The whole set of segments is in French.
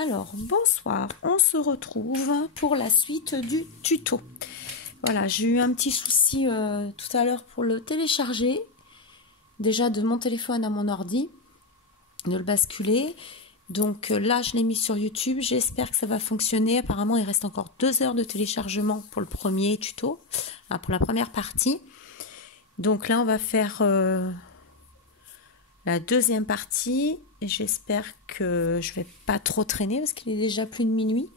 Alors, bonsoir, on se retrouve pour la suite du tuto. Voilà, j'ai eu un petit souci tout à l'heure pour le télécharger. Déjà de mon téléphone à mon ordi, de le basculer. Donc là, je l'ai mis sur YouTube. J'espère que ça va fonctionner. Apparemment, il reste encore 2 heures de téléchargement pour le premier tuto, pour la première partie. Donc là, on va faire la deuxième partie. Et j'espère que je vais pas trop traîner parce qu'il est déjà plus de minuit.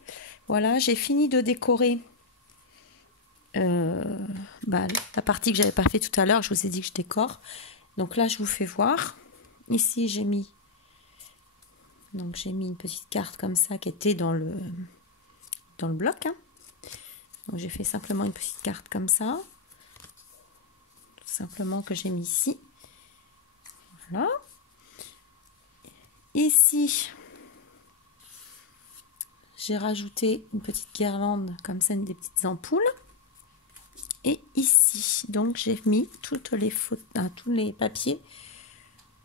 Voilà, j'ai fini de décorer la partie que j'avais pas fait tout à l'heure. Je vous ai dit que je décore. Donc là, je vous fais voir. Ici, j'ai mis une petite carte comme ça qui était dans le bloc. Hein. Donc j'ai fait simplement une petite carte comme ça. Tout simplement que j'ai mis ici. Voilà. Ici, j'ai rajouté une petite guirlande comme ça, des petites ampoules. Et ici, donc j'ai mis toutes les tous les papiers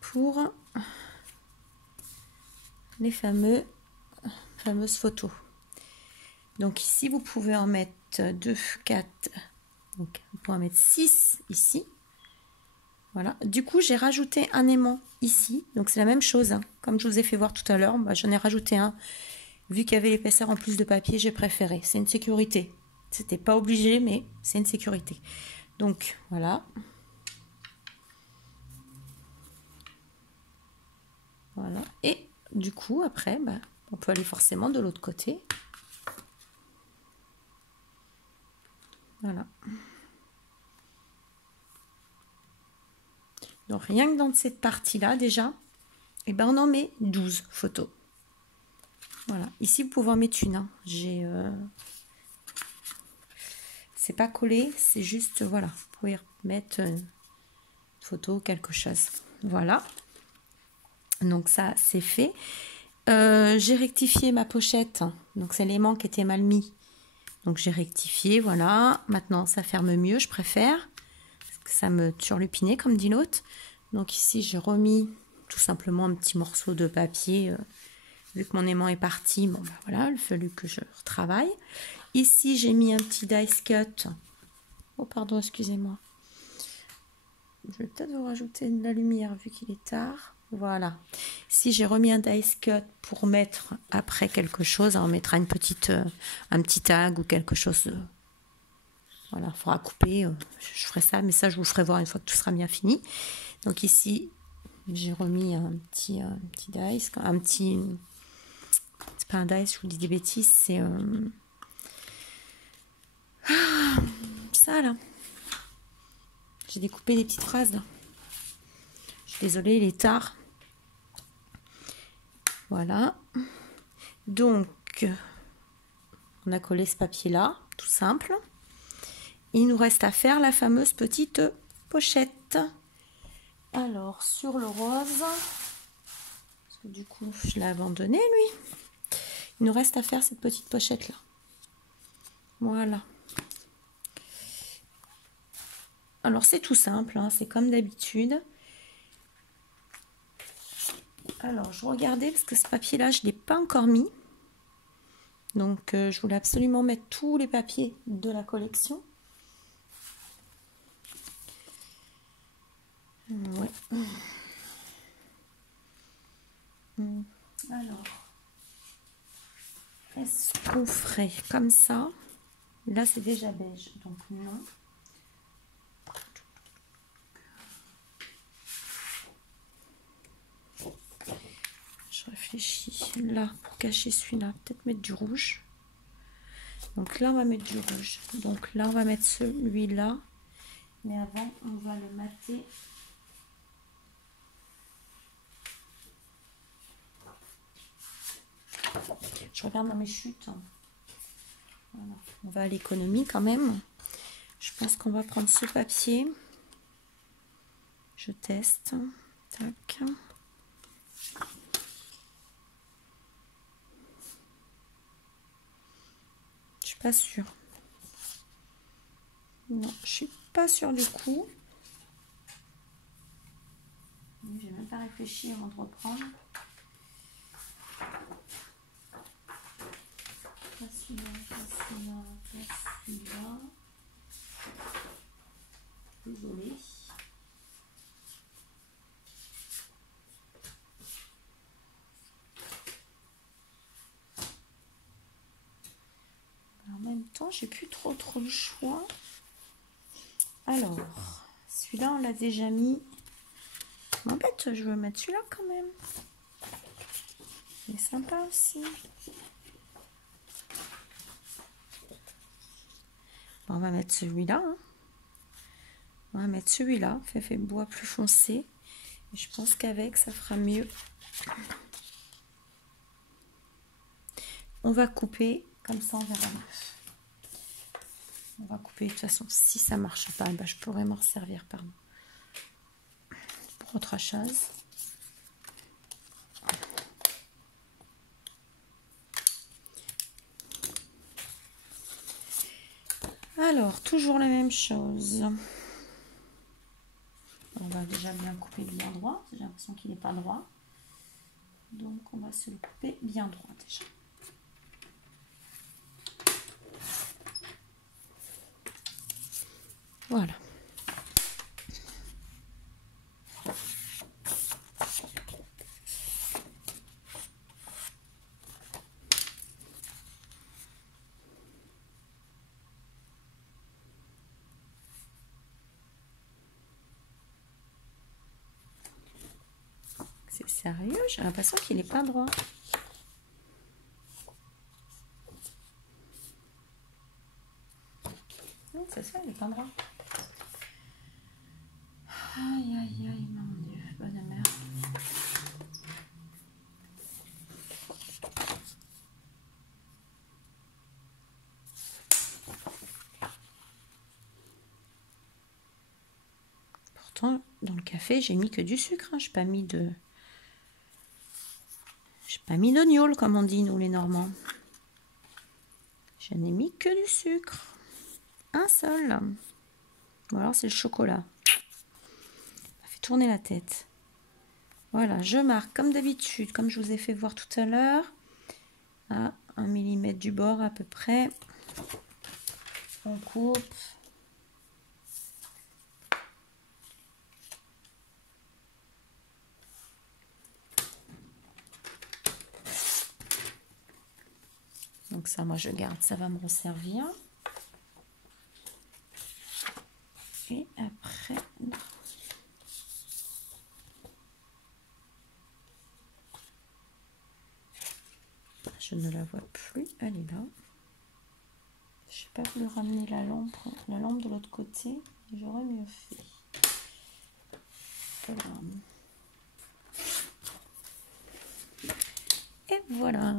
pour les fameuses photos. Donc ici, vous pouvez en mettre 2, 4, donc vous pouvez en mettre 6 ici. Voilà. Du coup, j'ai rajouté un aimant ici. Donc c'est la même chose, hein. Comme je vous ai fait voir tout à l'heure, j'en ai rajouté un. Vu qu'il y avait l'épaisseur en plus de papier, j'ai préféré. C'est une sécurité. C'était pas obligé, mais c'est une sécurité. Donc voilà. Voilà. Et du coup, après, on peut aller forcément de l'autre côté. Voilà. Donc rien que dans cette partie-là, déjà, on en met 12 photos. Voilà. Ici, vous pouvez en mettre une. Hein. C'est pas collé, c'est juste, voilà. Vous pouvez mettre une photo, quelque chose. Voilà. Donc ça, c'est fait. J'ai rectifié ma pochette. Donc c'est l'aimant qui était mal mis. Donc j'ai rectifié, voilà. Maintenant, ça ferme mieux, je préfère. Parce que ça me turlupinait, comme dit l'autre. Donc ici, j'ai remis tout simplement un petit morceau de papier. Vu que mon aimant est parti, voilà, il a fallu que je retravaille. Ici, j'ai mis un petit dice cut. Oh, pardon, excusez-moi. Je vais peut-être vous rajouter de la lumière vu qu'il est tard. Voilà. Ici, j'ai remis un dice cut pour mettre après quelque chose. On mettra une petite, un petit tag ou quelque chose. Voilà, il faudra couper. Je ferai ça, mais ça, je vous ferai voir une fois que tout sera bien fini. Donc ici, j'ai remis un petit dice, un petit... C'est pas un dice, je vous dis des bêtises, c'est ça là. J'ai découpé des petites phrases là. Je suis désolée, il est tard. Voilà. Donc, on a collé ce papier là, tout simple. Il nous reste à faire la fameuse petite pochette. Alors, sur le rose, parce que du coup, je l'ai abandonné lui. Il nous reste à faire cette petite pochette là. Voilà. Alors c'est tout simple, hein, c'est comme d'habitude. Alors je regardais parce que ce papier là je ne l'ai pas encore mis. Donc je voulais absolument mettre tous les papiers de la collection. Ouais. Alors, est-ce qu'on ferait comme ça? Là c'est déjà beige, donc non. Je réfléchis. Là, pour cacher celui-là, peut-être mettre du rouge. Donc là, on va mettre du rouge. Donc là, on va mettre celui-là. Mais avant, on va le mater. Je regarde dans mes chutes. Voilà. On va à l'économie quand même. Je pense qu'on va prendre ce papier. Je teste. Tac. Je suis pas sûre. Non, je suis pas sûre du coup. J'ai même pas réfléchi avant de reprendre. celui-là. Désolée. En même temps, j'ai plus trop le choix. Alors, celui-là, on l'a déjà mis. M'embête, je veux mettre celui-là quand même. Il est sympa aussi. Bon, on va mettre celui-là. Hein. On va mettre celui-là. Fait bois plus foncé. Et je pense qu'avec, ça fera mieux. On va couper. Comme ça, on verra. On va couper. De toute façon, si ça ne marche pas, ben, je pourrais m'en servir, pardon. Pour autre chose. Alors, toujours la même chose. On va déjà bien couper bien droit. J'ai l'impression qu'il n'est pas droit. Donc, on va se le couper bien droit déjà. Voilà. C'est sérieux, j'ai l'impression qu'il n'est pas droit. Non, c'est ça, il n'est pas droit. Aïe, aïe, aïe, mon Dieu, bonne mère. Pourtant, dans le café, j'ai mis que du sucre. Hein. Je n'ai pas mis de... J'ai pas mis de gnôle, comme on dit, nous, les Normands. Je n'ai mis que du sucre. Un seul. Ou alors, c'est le chocolat. Ça fait tourner la tête. Voilà, je marque comme d'habitude, comme je vous ai fait voir tout à l'heure, à 1 mm du bord à peu près. On coupe. Donc ça, moi je garde, ça va me resservir. Et après, je ne la vois plus, elle est là. Je n'ai pas voulu ramener la lampe de l'autre côté, j'aurais mieux fait. Voilà. Et voilà.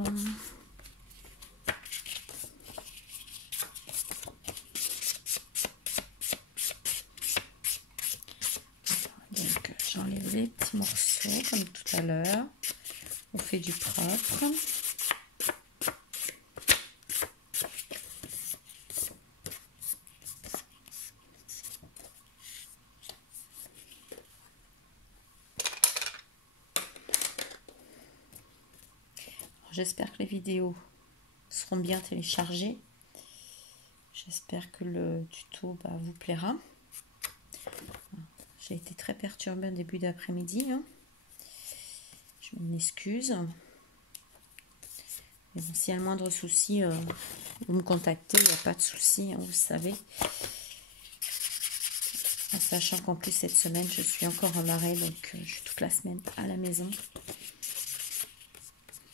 Donc j'enlève les petits morceaux comme tout à l'heure. On fait du propre. J'espère que les vidéos seront bien téléchargées. J'espère que le tuto vous plaira. J'ai été très perturbée au début d'après-midi. Hein. Je m'en excuse. Mais bon, s'il y a le moindre souci, vous me contactez. Il n'y a pas de souci, hein, vous savez. En sachant qu'en plus, cette semaine, je suis encore en arrêt. Donc, je suis toute la semaine à la maison.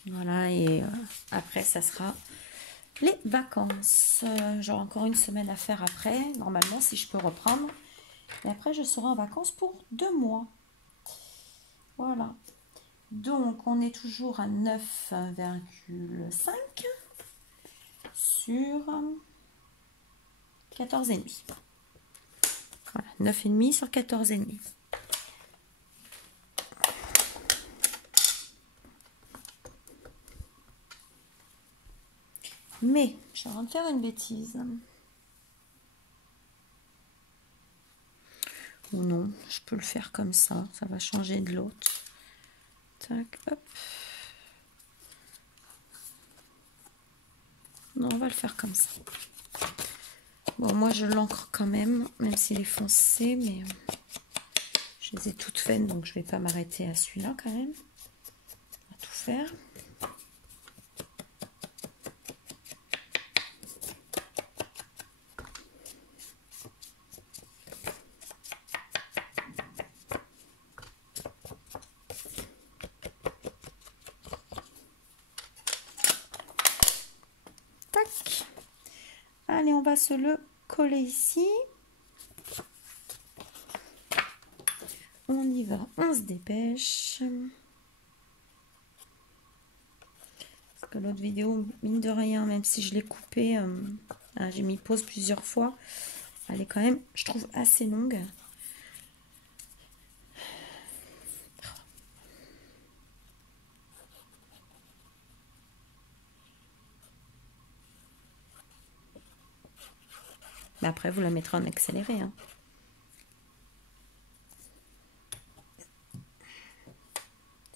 Voilà, et après, ça sera les vacances. J'aurai encore une semaine à faire après, normalement, si je peux reprendre. Et après, je serai en vacances pour 2 mois. Voilà. Donc, on est toujours à 9,5 sur 14,5. Voilà, 9,5 sur 14,5. Mais, je suis en train de faire une bêtise. Ou non, je peux le faire comme ça. Ça va changer de l'autre. Tac, hop. Non, on va le faire comme ça. Bon, moi je l'encre quand même s'il est foncé, mais je les ai toutes faites, donc je vais pas m'arrêter à celui-là quand même. On va tout faire. Tac. Allez, on va se le coller ici. On y va, on se dépêche. Parce que l'autre vidéo, mine de rien, même si je l'ai coupée, j'ai mis pause plusieurs fois, elle est quand même, je trouve, assez longue. Mais après, vous la mettrez en accéléré. Hein.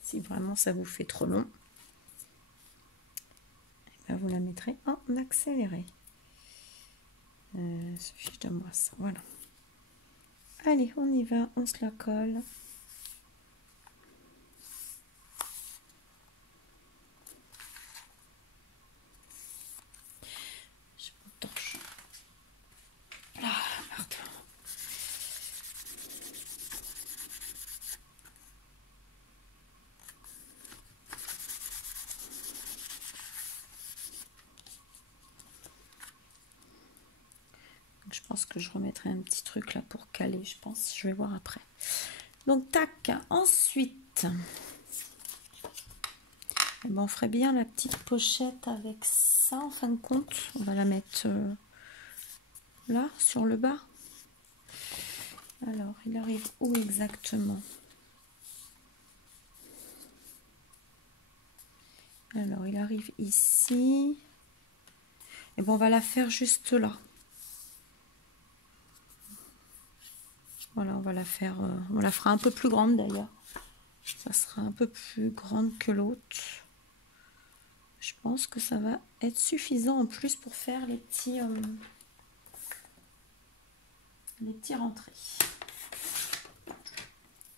Si vraiment ça vous fait trop long, ben vous la mettrez en accéléré. Suffit de moi ça. Voilà. Allez, on y va, on se la colle. Je prends une torche. Là, pardon. Je pense que je remettrai un petit truc là pour caler, je pense. Je vais voir après. Donc, tac. Ensuite, eh ben, on ferait bien la petite pochette avec ça, en fin de compte. On va la mettre là, sur le bas. Alors, il arrive où exactement? Alors, il arrive ici. Et bon, on va la faire juste là. Voilà, on va la faire, on la fera un peu plus grande d'ailleurs. Ça sera un peu plus grande que l'autre. Je pense que ça va être suffisant en plus pour faire les petits rentrés.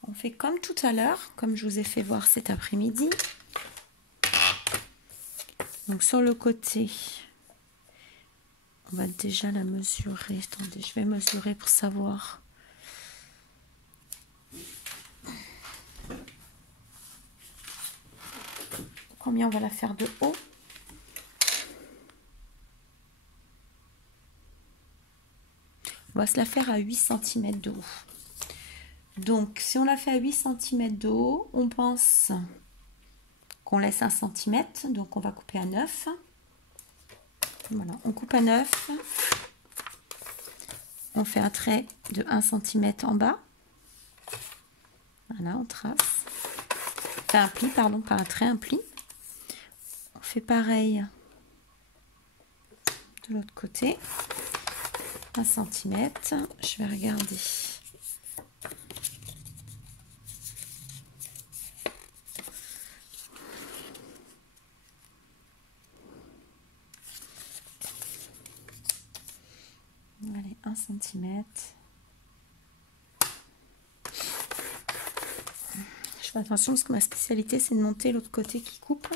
On fait comme tout à l'heure, comme je vous ai fait voir cet après-midi. Donc sur le côté, on va déjà la mesurer. Attendez, je vais mesurer pour savoir. Combien on va la faire de haut? On va se la faire à 8 cm de haut. Donc, si on la fait à 8 cm de haut, on pense qu'on laisse 1 cm. Donc, on va couper à 9. Voilà, on coupe à 9. On fait un trait de 1 cm en bas. Voilà, on trace. Enfin, un pli, pardon, pas un trait, un pli. On fait pareil de l'autre côté. 1 cm. Je vais regarder. Allez, 1 cm. Je fais attention parce que ma spécialité, c'est de monter l'autre côté qui coupe.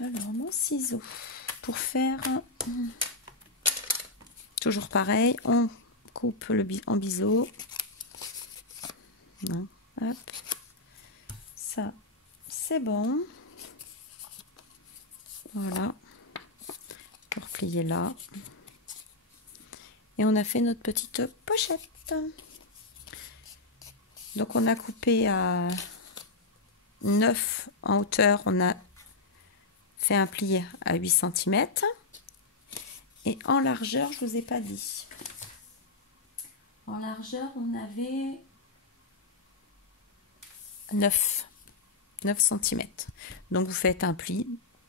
Alors, mon ciseau, pour faire... Toujours pareil, on coupe en biseau. Non, hop. Ça, c'est bon. Voilà. Pour plier là. Et on a fait notre petite pochette. Donc, on a coupé à 9 en hauteur. On a fait un pli à 8 cm. Et en largeur, je ne vous ai pas dit. En largeur, on avait 9 cm. Donc, vous faites un pli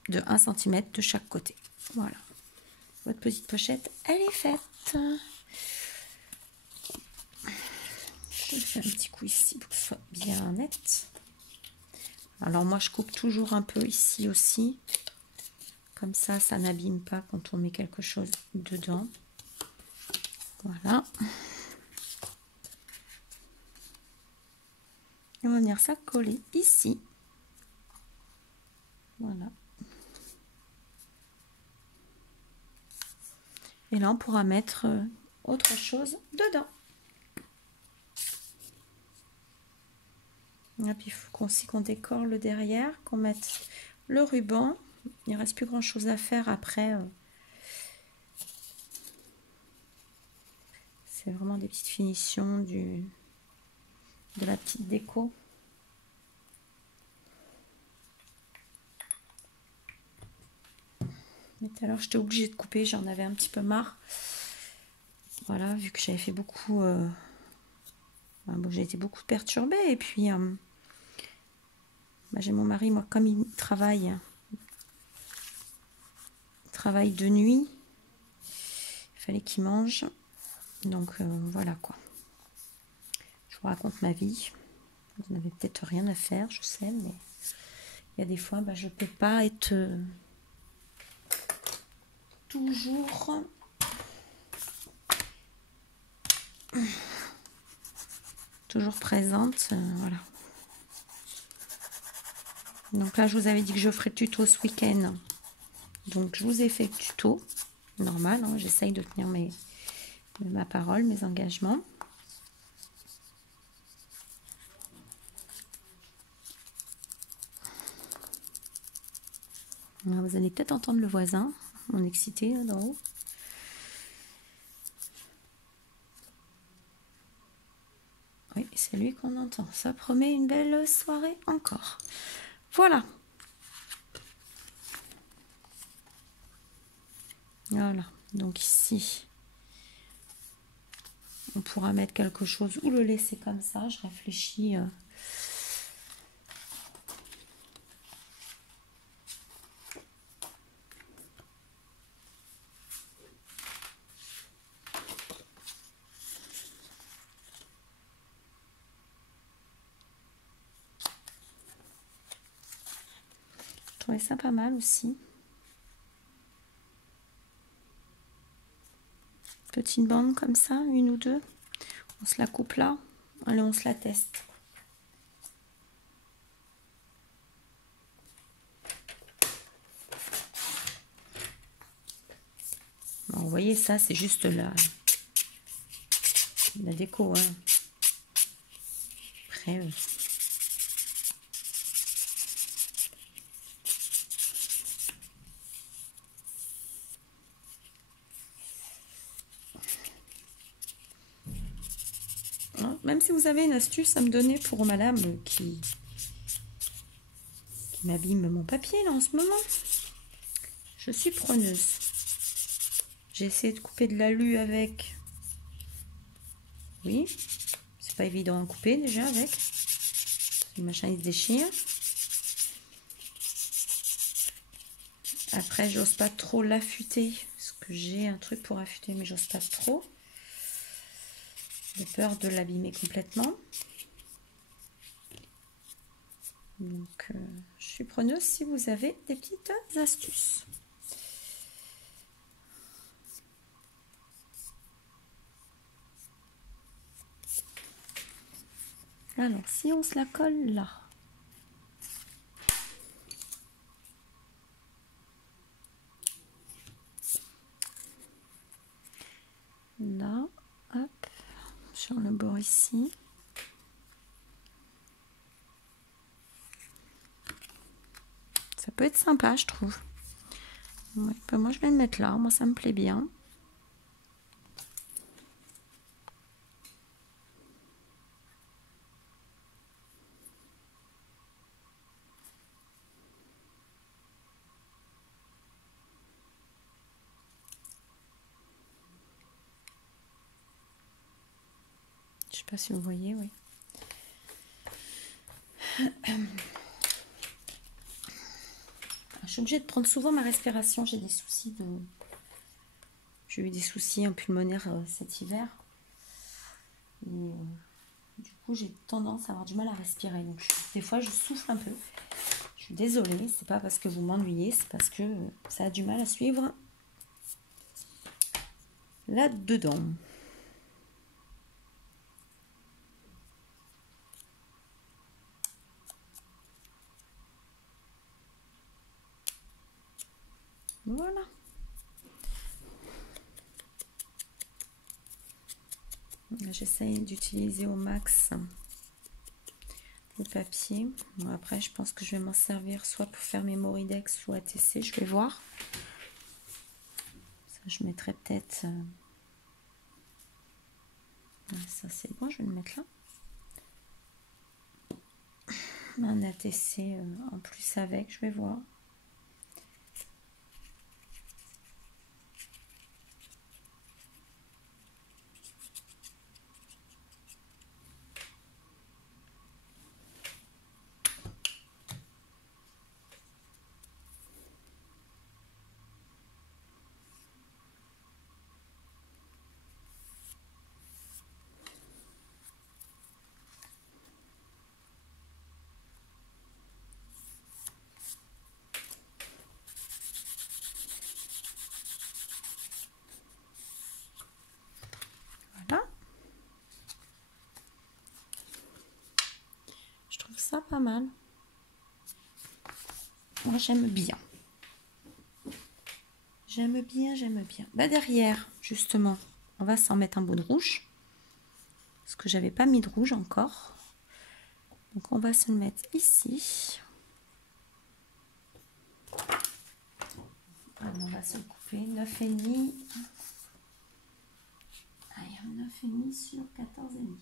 de 1 cm de chaque côté. Voilà. Votre petite pochette, elle est faite. Je vais faire un petit coup ici pour que ce soit bien net. Alors, moi, je coupe toujours un peu ici aussi. Comme ça n'abîme pas quand on met quelque chose dedans. Voilà. Et on va venir ça coller ici. Voilà. Et là, on pourra mettre autre chose dedans. Et puis, il faut aussi qu'on décore le derrière, qu'on mette le ruban. Il ne reste plus grand chose à faire après. C'est vraiment des petites finitions de la petite déco. Mais tout à l'heure, j'étais obligée de couper, j'en avais un petit peu marre. Voilà, vu que j'avais fait beaucoup... bon, j'ai été beaucoup perturbée. Et puis, j'ai mon mari, moi, comme il travaille de nuit, il fallait qu'il mange. Donc, voilà, quoi. Je vous raconte ma vie. Vous n'avez peut-être rien à faire, je sais, mais il y a des fois, je ne peux pas être... toujours présente, voilà. Donc là, je vous avais dit que je ferai le tuto ce week-end. Donc, je vous ai fait le tuto. Normal, hein, j'essaye de tenir ma parole, mes engagements. Alors, vous allez peut-être entendre le voisin, on est excité là, d'en haut. Oui, c'est lui qu'on entend. Ça promet une belle soirée encore. Voilà. Voilà. Donc ici, on pourra mettre quelque chose ou le laisser comme ça. Je réfléchis. Je trouvais ça pas mal aussi. Petite bande comme ça, une ou deux. On se la coupe là. Allez, on se la teste. Bon, vous voyez, ça, c'est juste la déco. Hein. Après... Même si vous avez une astuce à me donner pour madame qui m'abîme mon papier là en ce moment, je suis preneuse. J'ai essayé de couper de l'alu avec. Oui, c'est pas évident à couper déjà avec. Le machin il se déchire. Après, j'ose pas trop l'affûter parce que j'ai un truc pour affûter, mais j'ose pas trop. J'ai peur de l'abîmer complètement. Donc, je suis preneuse si vous avez des petites astuces. Alors, si on se la colle là. Là, hop, sur le bord ici. Ça peut être sympa, je trouve. Ouais, moi, je vais le mettre là. Moi, ça me plaît bien. Je sais pas si vous voyez, oui. Je suis obligée de prendre souvent ma respiration. J'ai des soucis de... J'ai eu des soucis pulmonaires cet hiver. Et, du coup, j'ai tendance à avoir du mal à respirer. Donc, des fois, je souffle un peu. Je suis désolée, c'est pas parce que vous m'ennuyez, c'est parce que ça a du mal à suivre là-dedans. Voilà. J'essaye d'utiliser au max le papier. Bon, après, je pense que je vais m'en servir soit pour faire mes Moridex ou ATC. Je vais voir. Ça, je mettrai peut-être... ça, c'est bon. Je vais le mettre là. Un ATC en plus avec. Je vais voir. Voilà. Je trouve ça pas mal. Moi, j'aime bien. J'aime bien, j'aime bien. Bah, derrière, justement, on va s'en mettre un bout de rouge. Parce que j'avais pas mis de rouge encore. Donc, on va se le mettre ici. Alors, on va se le couper 9,5. Allez, 9,5 sur 14,5.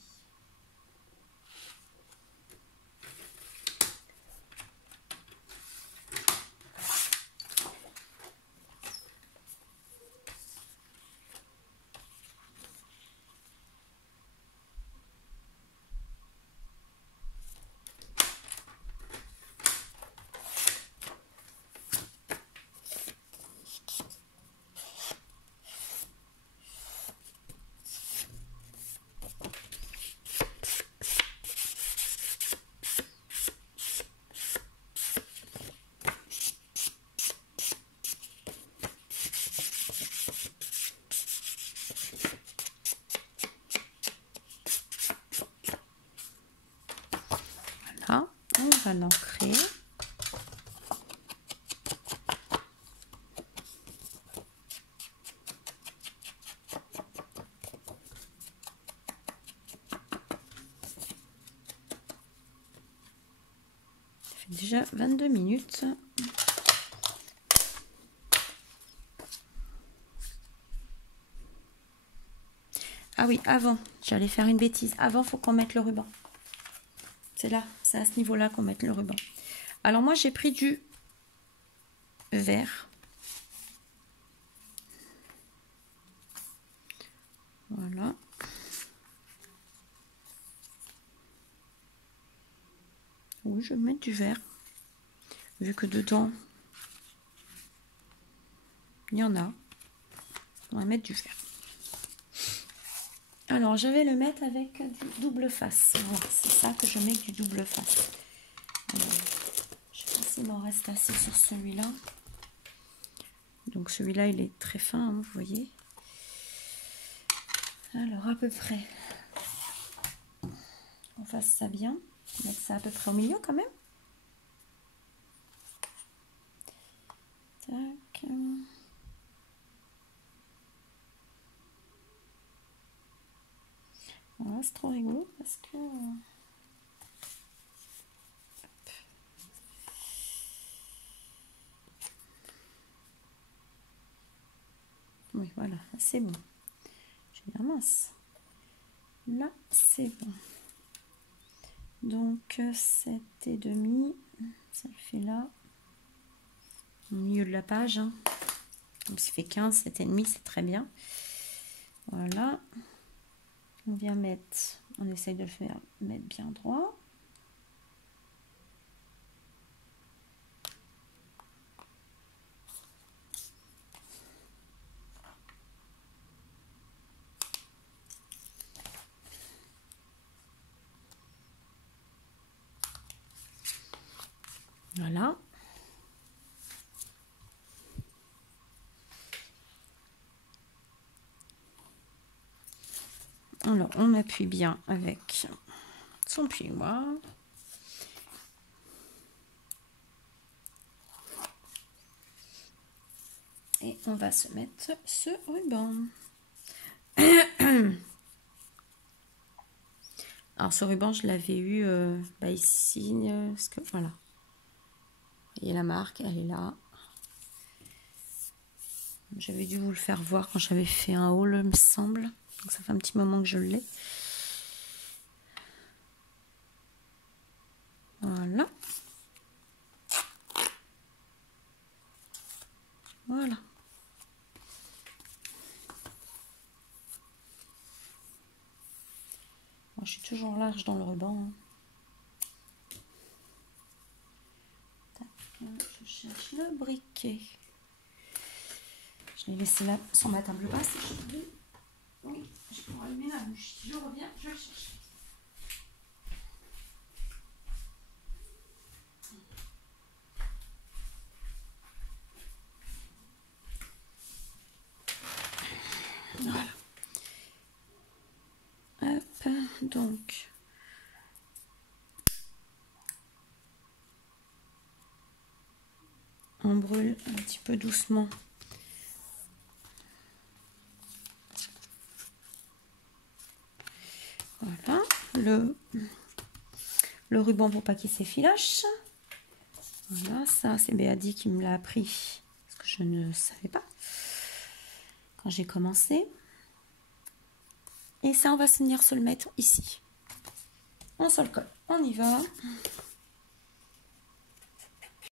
Voilà, on va l'ancrer. Déjà 22 minutes. Ah oui, avant, j'allais faire une bêtise. Avant, il faut qu'on mette le ruban. C'est là, c'est à ce niveau-là qu'on mette le ruban. Alors moi, j'ai pris du vert. Voilà. Oui, je vais mettre du vert. Vu que dedans, il y en a. On va mettre du vert. Alors, je vais le mettre avec du double face. Voilà, c'est ça que je mets du double face. Alors, je ne sais pas s'il m'en reste assez sur celui-là. Donc, celui-là, il est très fin, hein, vous voyez. Alors, à peu près, on fasse ça bien. Mettre ça à peu près au milieu quand même. Tac. Voilà, c'est trop rigolo parce que... Oui, voilà, c'est bon. Je vais dire mince. Là, c'est bon. Donc, 7,5, ça le fait là. Au milieu de la page. Hein. Donc, ça fait 15, 7,5, c'est très bien. Voilà. On vient mettre, on essaye de le faire mettre bien droit. Voilà. Alors, on appuie bien avec son plioir. Et on va se mettre ce ruban. Alors, ce ruban, je l'avais eu ici. Parce que, voilà. Vous voyez la marque, elle est là. J'avais dû vous le faire voir quand j'avais fait un haul, il me semble. Donc, ça fait un petit moment que je l'ai. Voilà. Voilà. Moi, je suis toujours large dans le ruban. Je cherche le briquet. Je l'ai laissé là sur ma table basse. Oui, je pourrais allumer la bouche. Si je reviens, je le cherche. Voilà. Hop, donc. On brûle un petit peu doucement. Voilà. Le ruban pour pas qu'il s'effiloche. Voilà, ça c'est Béadi qui me l'a appris. Parce que je ne savais pas quand j'ai commencé. Et ça, on va venir se le mettre ici. On se le colle. On y va.